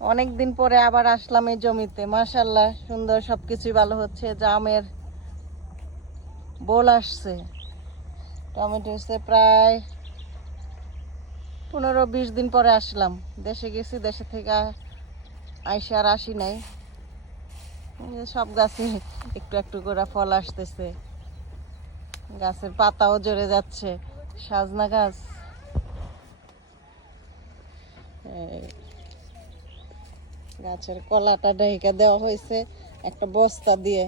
অনেক দিন পরে আবার আসলাম এই জমিতে মাশাল্লাহ সুন্দর সবকিছুই ভালো হচ্ছে, জামের বোল আসছে, টমেটো হচ্ছে প্রায় পনেরো বিশ দিন পরে আসলাম, দেশে গেছি, দেশে থেকে আইসে আর আসি নাই। সব গাছে একটু একটু করে ফল আসতেছে, গাছের পাতাও জড়ে যাচ্ছে, সাজনা গাছ। গাছের কলাটা ঢেকে দেওয়া হয়েছে, একটা বস্তা দিয়ে।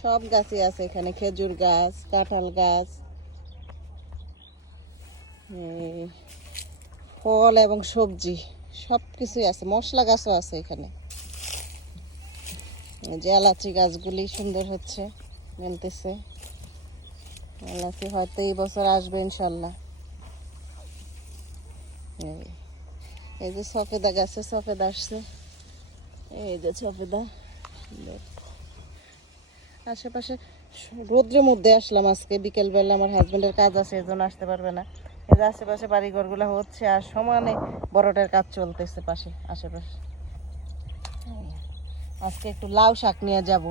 সব গাছই আছে এখানে, খেজুর গাছ, কাঁঠাল গাছ ফল এবং সবজি সব কিছুই আছে, মশলা গাছও আছে এখানে। যে এলাচি গাছগুলি সুন্দর হচ্ছে, মেলতেছে। এলাচি হয়তো এই বছর আসবে ইনশাল্লাহ এই এই যে সফেদা গাছে সফেদা আসছে। এই যে সফেদা। আশেপাশে রোদ্রের মধ্যে আসলাম আজকে। বিকেলবেলা আমার হাজবেন্ডের কাজ আছে এই জন্য আসতে পারবে না। এই যে আশেপাশে বাড়িঘরগুলো হচ্ছে আর সমানে বড়টার কাজ চলতেছে পাশে, আশেপাশে। আজকে একটু লাউ শাক নিয়ে যাব।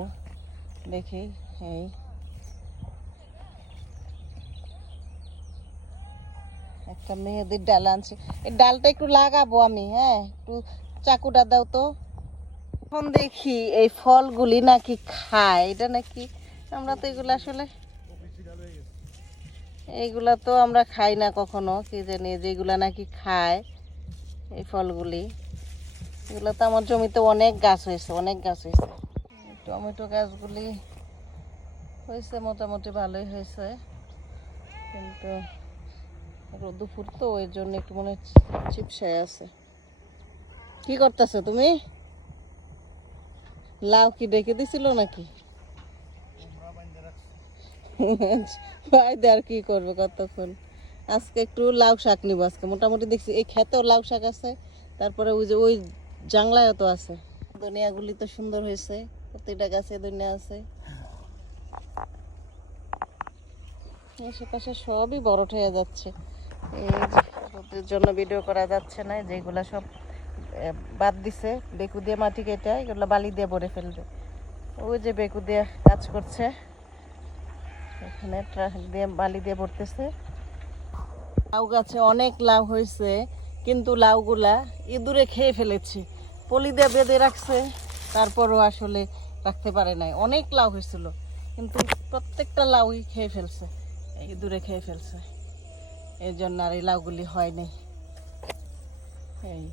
দেখি, এই। একটা মেহেদির ডাল আনছি। এই ডালটা একটু লাগাবো আমি হ্যাঁ? একটু চাকুটা দাও তো। এখন দেখি এই ফলগুলি নাকি খায়। এটা নাকি আমরা তো এগুলো আসলে এইগুলা তো আমরা খাই না কখনো, কি জানি যেগুলা নাকি খায় এই ফলগুলি। এগুলো তো আমার জমিতে অনেক গাছ হয়েছে, অনেক গাছ হয়েছে। টমেটো গাছগুলি হয়েছে, মোটামুটি ভালোই হয়েছে। কিন্তু দুপুর তো, ওই জন্য একটু মনে চিপসায় আছে। কি করতেছো তুমি? লাউ কি ডেকে দিছিল নাকি? আর কি করবে কতক্ষণ? আজকে একটু লাউ শাক নিবো আজকে। মোটামুটি দেখছি, এই খেতেও লাউ শাক আছে, তারপরে ওই যে, ওই জাংলায়ও তো আছে। ধনিয়াগুলি তো সুন্দর হয়েছে, প্রতিটা গাছে ধনিয়া আছে। আশেপাশে সবই বড় হয়ে যাচ্ছে। এই জন্য ভিডিও করা যাচ্ছে না, যেগুলা সব বাদ দিছে। বেকু দিয়ে মাটি কেটে এগুলো বালি দিয়ে ভরে ফেলবে। ওই যে বেকু দিয়ে কাজ করছে। এখানে ট্রাক দিয়ে বালি দিয়ে ভরতেছে। লাউ গাছে অনেক লাউ হয়েছে, কিন্তু লাউগুলা ইঁদুরে খেয়ে ফেলেছে। পলি দিয়ে বেঁধে রাখছে, তারপরও আসলে রাখতে পারে নাই। অনেক লাউ হয়েছিল, কিন্তু প্রত্যেকটা লাউই খেয়ে ফেলছে, ইঁদুরে খেয়ে ফেলছে। এই জন্য আর এই লাউগুলি হয়নি এই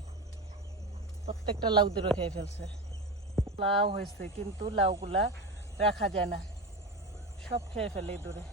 প্রত্যেকটা লাউ দূরে খেয়ে ফেলছে। লাউ হয়েছে, কিন্তু লাউগুলা রাখা যায় না। সব খেয়ে ফেলে ইঁদুরে